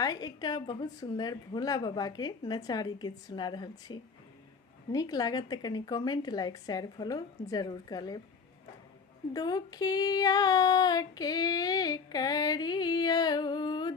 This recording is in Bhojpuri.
आई एकटा बहुत सुंदर भोला बाबा के नचारी गीत सुना रहल छी। नीक लागत तऽ कनि कमेंट, लाइक, शेयर, फॉलो जरूर कर लेब। दुखिया के करियौ